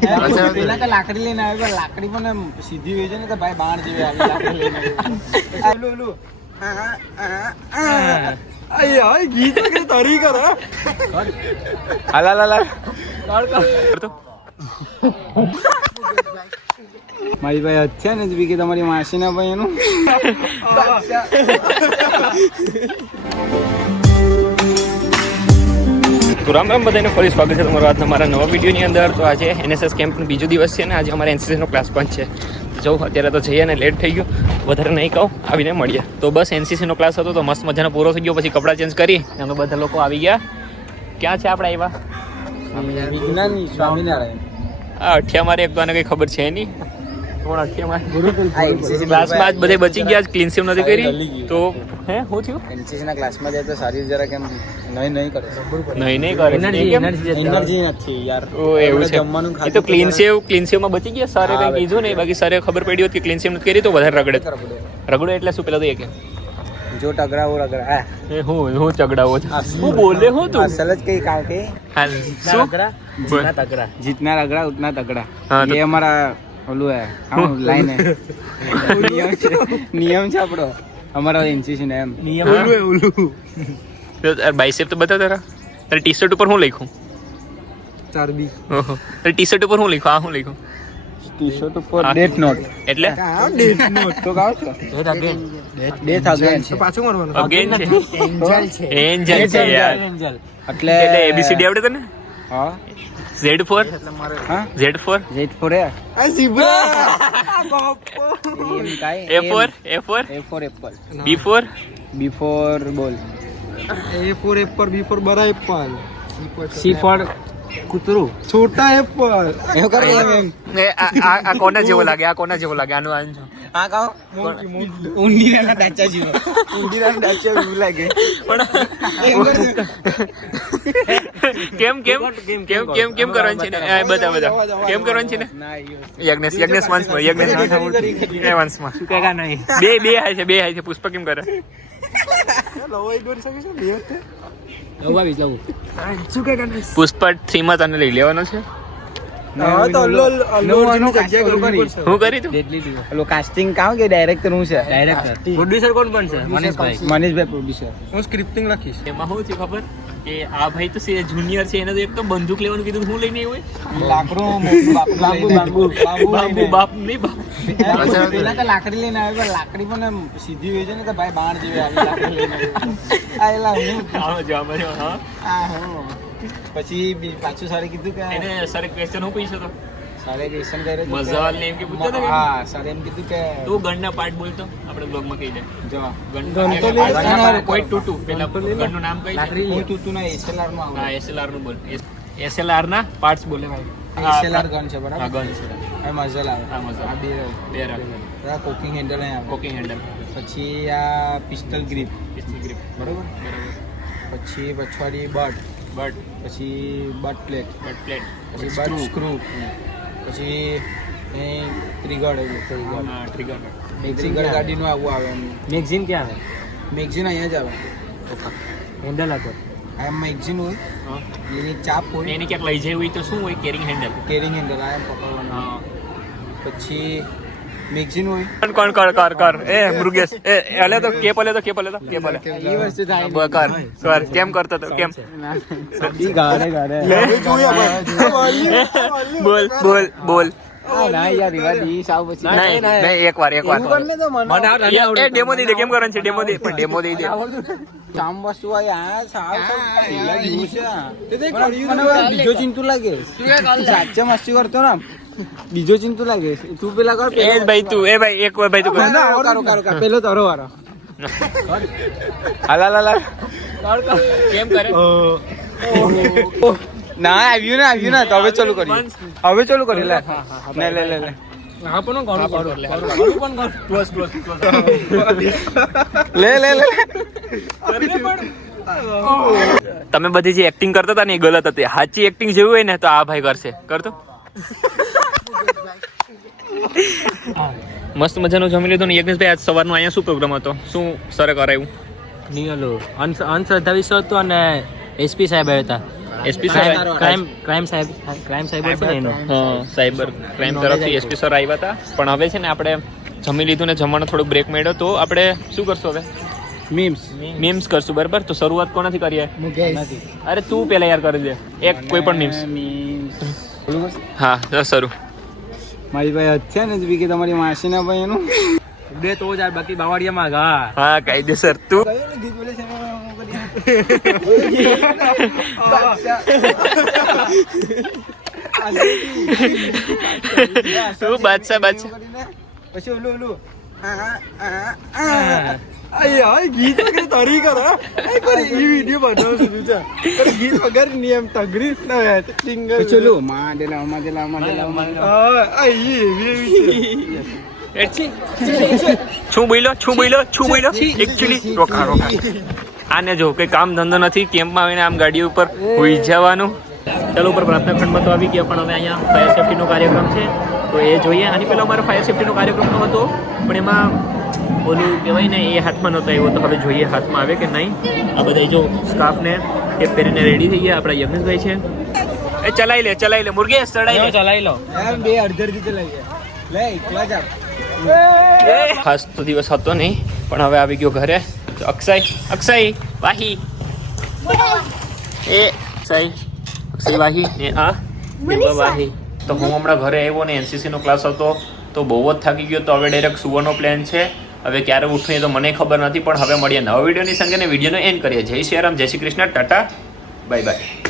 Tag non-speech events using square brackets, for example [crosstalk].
પેલા તો લાકડી લઈને આવે પણ લાકડી પણ સીધી હોય છે ને તો ભાઈ બાણ જેવી આવી લાકડી લઈને ઓલું ઓલું ગીત કે તારી કર હા. હાલા હાલા કરતો મારી ભાઈ હથ્યા ને જ કે તમારી માસીના ભાઈ એનું તો રામ રામ બધાને ફરી સ્વાગત છે તમારું આજના મારા નવા વિડીયોની અંદર. તો આજે એનએસએસ કેમ્પનો બીજો દિવસ છે ને આજે અમારે એનસીસીનો ક્લાસ પણ છે. જવું અત્યારે તો જઈએ ને લેટ થઈ ગયું. વધારે નહીં કહું આવીને મળીએ. તો બસ એનસીસીનો ક્લાસ હતો તો મસ્ત મજાનો પૂરો થઈ ગયો. પછી કપડાં ચેન્જ કરી અમે બધા લોકો આવી ગયા. ક્યાં છે આપણે આવ્યા સ્વામિનારાયણ. આ અઠિયા મારે એક તો આને કંઈ ખબર છે નહીં. ક્લાસમાં જ બધે બચી ગયા ક્લીન સેમ નથી કરી. તો હે શું થયું? NCC ના ક્લાસમાં જાય તો સારી જરા કેમ નહીં નહીં કરે. નહીં નહીં કરે. એનર્જી નથી યાર. ઓ એવું છે. એ તો ક્લીન સેવ ક્લીન સેવમાં બચી ગયા? સરે કંઈ કીધું નહીં? બાકી સરે ખબર પડી હોત કે ક્લીન સેવ નથી કરી તો વધારે રગડે. રગડો. એટલે શું પેલા તો એ કે? જો ટકરાવો રગડા એ હું હું ચગડાવો હું બોલે હું તું? અસલ જ કઈ કામ કે હાલ શું? બોલ. જીતના રગડા ઉતના તગડા. એ અમારા ઓલું હે આમ લાઈન [laughs] હે. નિયમ છે નિયમ છે આપણો. અમારા એનસીસી ને ઓલું તો બાઇસેપ તો બતા તારા. તારી ટી શર્ટ ઉપર હું લખું? ચરબી ઓહો. તારી ટી શર્ટ ઉપર હું લખ્યું આ હું લખું? ટી શર્ટ ઉપર. ડેટ નોટ એટલે? ડેટ નોટ [laughs] તો કાવ છો? ડેટ અગેન ડેટ અગેન પાછું મારવાનું અગેન છે. એન્જલ છે. એન્જલ છે યાર. એટલે એટલે એબીસીડી આવડે તને? હા. ઝેડ ફોર હા? Z for Z for A? For A for A for apple B for B for ball. A for apple B for બરા એપલ સી ફોર કૂતરું. છોટા એપલ એવું કરો તમે. આ કોના જેવો લાગે? આ કોના જેવો લાગે? આનું આનું. આ કહો. ઊંડીના ડાચા જેવો. ઊંડીના ડાચા જેવું લાગે. પણ [laughs] કેમ કેમ? કેમ કેમ કેમ કરવાનું છે ને? આ બધા બધા. કેમ કરવાનું છે ને? ના યજ્ઞેશ યજ્ઞેશ વંશમાં યજ્ઞેશ એ વંશમાં શું કહેગા નહીં? બે બે હાય છે બે હાય છે પુષ્પ કેમ કરે? પુષ્પ થ્રી માં તને લઈ લેવાનો છે. હા કરી. કરવી પડશે. હું કરી તું? ઓલો કાસ્ટિંગ કામ કે ડાયરેક્ટર હું છે? ડાયરેક્ટર પ્રોડ્યુસર કોણ પણ છે મનીષભાઈ. મનીષભાઈ પ્રોડ્યુસર હું સ્ક્રિપ્ટિંગ લખીશ. એમાં શું થયું ખબર? કે આ ભાઈ તો જુનિયર છે એને તો એક તો બંદૂક લેવાનું કીધું હું લઈને આવ્યો હોય લાકડું બાંબુ બાંબુ બાપ નહીં બાપ. પેલા તો લાકડી લઈને આવે પણ લાકડી પણ સીધી હોય છે ને તો ભાઈ બાણ જેવી આવી લાકડી લઈને આ હું? આમાં જો આમાં હા. આ હું? પછી પાછું સારે કીધું કે એને સર ક્વેશ્ચન હું પૂછ્યો તો સારે ક્વેશ્ચન કર્યો મઝાલ ને એમ કે પૂછતા હા સારે એમ કીધું કે તું ગણના પાર્ટ બોલતો? આપણે બ્લોગમાં કહી દે. જો. ગણ તો લે. કોઈ ટૂટુ પેલા ગણનું નામ કહી દે. હું તું ના એસએલઆરમાં હા એસએલઆરનું બોલ. એસએલઆર ના પાર્ટ્સ બોલે ભાઈ. એસએલઆર ગન છે હા બરાબર? ગન છે આ મઝલ આવે. હા, muzzle. આ બે બે રાખ. કોકિંગ હેન્ડલ આવે. કોકિંગ હેન્ડલ પછી આ પિસ્ટલ ગ્રીપ પિસ્તોલ ગ્રીપ બરોબર? બરાબર. પછી પછવાડી બટ બટ પછી બટ પ્લેટ. Butt plate. પછી બટ સ્ક્રૂ. પછી એ ત્રિગડ એ ત્રિગળ ગાડીનું આવું આવે એમ. મેગઝીન ક્યાં આવે? મેગઝીન અહીંયા જ આવે. હેન્ડલ હતો આ મેગઝીન હોય. હા. એની ચાપ હોય. એને ક્યાંક લઈ જવી હોય તો શું હોય? Carrying handle. કેરિંગ હેન્ડલ આ એમ પકડવાનું. પછી મેગઝીન હોય કોણ કર કર કર એ મૃગેશ એ અલે તો કે પલે તો કે પલે તો કે પલે એ વસ્તુ થાય કર કર કેમ કરતો તો કેમ ઈ ગાડે ગાડે બોલ બોલ બોલ બીજો ચિંતુ લાગે સાચે મસ્તી કરતો ને. બીજો ચિંતુ લાગે તું પેલા કર એ ભાઈ તું એ ભાઈ એક વાર ભાઈ તું કર. ના, કરો, કરો, કરો. પેલો તારો વારો. હાલ હાલ કેમ કરે? ના આવ્યું ને આવ્યું ને. તો હવે ચાલુ કરી હવે ચાલુ કરી લે. લે લે લે લે. હા પણ ઘણું ક્લોઝ ક્લોઝ ક્લોઝ. લે લે લે. તમે બધી જે એક્ટિંગ કરતા હતા ને એ ગલત હતી. સાચી એક્ટિંગ જેવું હોય ને તો આ ભાઈ કરશે. કરતો મસ્ત મજાનું જમી લીધું ને યજ્ઞેશભાઈ આજ સવારનો અહીંયા શું પ્રોગ્રામ હતો? શું સરે કરાયું? નિયલો અંધશ્રદ્ધા વિશે હતો અને એસપી સાહેબ આવ્યા હતા. એસપી સર ક્રાઇમ ક્રાઇમ સાહેબ ક્રાઇમ સાહેબ છે ને એનો. હા સાયબર ક્રાઇમ તરફથી એસપી સર આવ્યા હતા. પણ હવે છે ને આપણે જમી લીધું ને જમવાનો થોડુંક બ્રેક મળ્યો. તો આપણે શું કરશું હવે? મીમ્સ મીમ્સ કરશું બરાબર? તો શરૂઆત કોનાથી કરીએ? અરે તું પેલા યાર કરી દે. એક કોઈ પણ મીમ્સ હા શરૂ. મારી ભાઈ છે ને જ કે તમારી માસીના ભાઈ એનું બે તો જાય બાકી બાવાડિયામાં ઘા. હા કાયદેસર તું. તું બાદશાહ બાદશાહ. પછી ઓલું ઓલું. અય, ગીત વગર તારી કર? હા. પર ઈ વીડિયો બનાવું છું જા. પર ગીત વગર નિયમ તગરી ના હોય. સિંગર પછી ઓલું માંડેલા માંડેલા માંડેલા માંડેલા. અય, ઈ એવી એવી છું. બોલ્યો છું બોલ્યો છું બોલ્યો એકચ્યુઅલી રોકા રોકા. આને જો કઈ કામ ધંધો નથી કેમ્પમાં આવીને આમ ગાડી ઉપર હોઈ જવાનું. ચલો ઉપર પ્રાર્થના ખંડમાં તો આવી ગયા પણ હવે અહીંયા ફાયર સેફ્ટીનો કાર્યક્રમ છે. તો એ જોઈએ. આની પહેલાં અમારો ફાયર સેફ્ટીનો કાર્યક્રમ હતો પણ એમાં ઓલું કહેવાય ને એ હાથમાં નહોતો આવ્યો તો હવે જોઈએ હાથમાં આવે કે નહીં. આ બધા જો સ્ટાફને એ પહેરીને રેડી થઈ ગયા. આપણા યજ્ઞેશભાઈ છે. એ ચલાવી લે ચલાવી લે. મુર્ગેશ ચડાઈ લે. ચલાવી લો. એમ બે અડધી ચલાવી લે એકલા જ ખાસ તો દિવસ હતો નહીં પણ હવે આવી ગયો ઘરે. તો અક્ષય અક્ષય વાહી. એ અક્ષય અક્ષય વાહી. ને આ વાહી. તો હું હમણાં ઘરે આવ્યો ને એનસીસીનો ક્લાસ હતો, તો બહુ જ થાકી ગયો. તો હવે ડાયરેક્ટ સુવાનો પ્લાન છે. હવે ક્યારે ઉઠીએ તો મને ખબર નથી, પણ હવે મળીએ નવા વિડીયોની સંગે ને વિડીયોનો એન્ડ કરીએ. જય શ્રી રામ, જય Shri Krishna, tata bye bye